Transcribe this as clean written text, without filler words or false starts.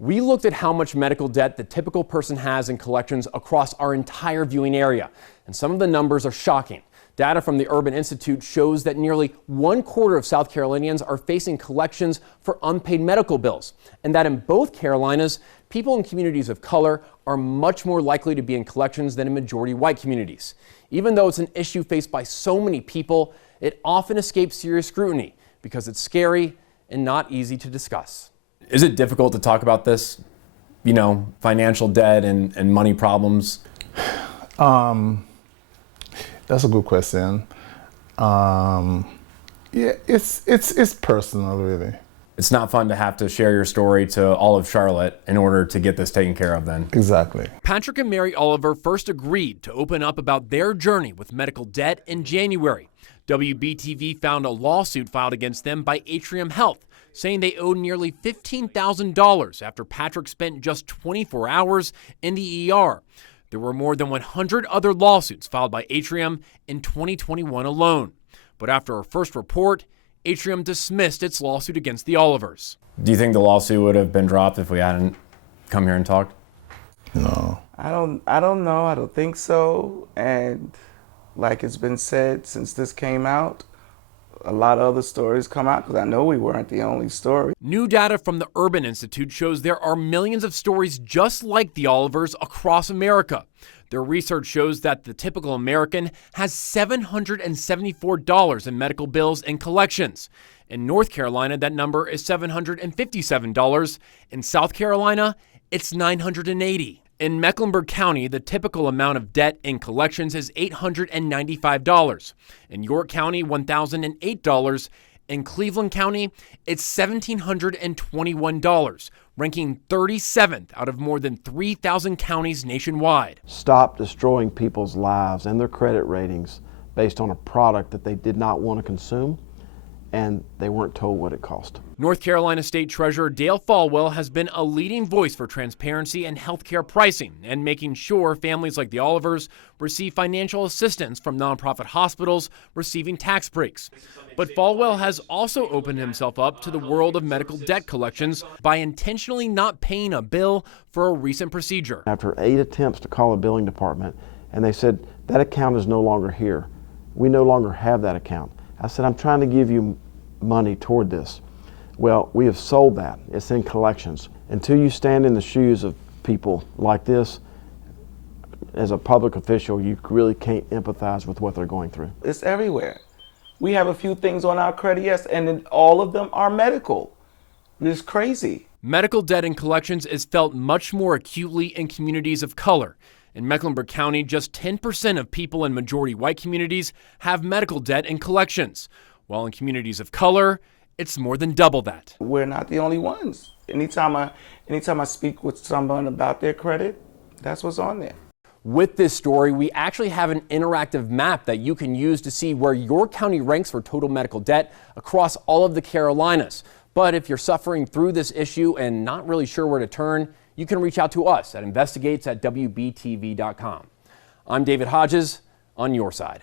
We looked at how much medical debt the typical person has in collections across our entire viewing area, and some of the numbers are shocking. Data from the Urban Institute shows that nearly 1/4 of South Carolinians are facing collections for unpaid medical bills, and that in both Carolinas, people in communities of color are much more likely to be in collections than in majority white communities. Even though it's an issue faced by so many people, it often escapes serious scrutiny because it's scary and not easy to discuss. Is it difficult to talk about this? You know, financial debt and money problems? That's a good question. Yeah, it's personal, really. It's not fun to have to share your story to all of Charlotte in order to get this taken care of then. Exactly. Patrick and Mary Oliver first agreed to open up about their journey with medical debt in January. WBTV found a lawsuit filed against them by Atrium Health, saying they owed nearly $15,000 after Patrick spent just 24 hours in the ER. There were more than 100 other lawsuits filed by Atrium in 2021 alone. But after a first report, Atrium dismissed its lawsuit against the Olivers. Do you think the lawsuit would have been dropped if we hadn't come here and talked? No. I don't know. I don't think so. And like it's been said since this came out, a lot of other stories come out because I know we weren't the only story. New data from the Urban Institute shows there are millions of stories just like the Olivers across America. Their research shows that the typical American has $774 in medical bills and collections. In North Carolina, that number is $757. In South Carolina, it's $980. In Mecklenburg County, the typical amount of debt in collections is $895. In York County, $1,008. In Cleveland County, it's $1,721, ranking 37th out of more than 3,000 counties nationwide. Stop destroying people's lives and their credit ratings based on a product that they did not want to consume and they weren't told what it cost. North Carolina State Treasurer Dale Falwell has been a leading voice for transparency and healthcare pricing and making sure families like the Olivers receive financial assistance from nonprofit hospitals receiving tax breaks. But Falwell has also opened himself up to the world of medical debt collections by intentionally not paying a bill for a recent procedure. After 8 attempts to call a billing department, and they said, that account is no longer here. We no longer have that account. I said, I'm trying to give you money toward this. Well, we have sold that. It's in collections. Until you stand in the shoes of people like this, as a public official, you really can't empathize with what they're going through. It's everywhere. We have a few things on our credit, yes, and then all of them are medical. It's crazy. Medical debt and collections is felt much more acutely in communities of color. In Mecklenburg County, just 10% of people in majority white communities have medical debt and collections, while in communities of color, it's more than double that. We're not the only ones. Anytime I speak with someone about their credit, that's what's on there. With this story, we actually have an interactive map that you can use to see where your county ranks for total medical debt across all of the Carolinas. But if you're suffering through this issue and not really sure where to turn, you can reach out to us at investigates@wbtv.com. I'm David Hodges, on your side.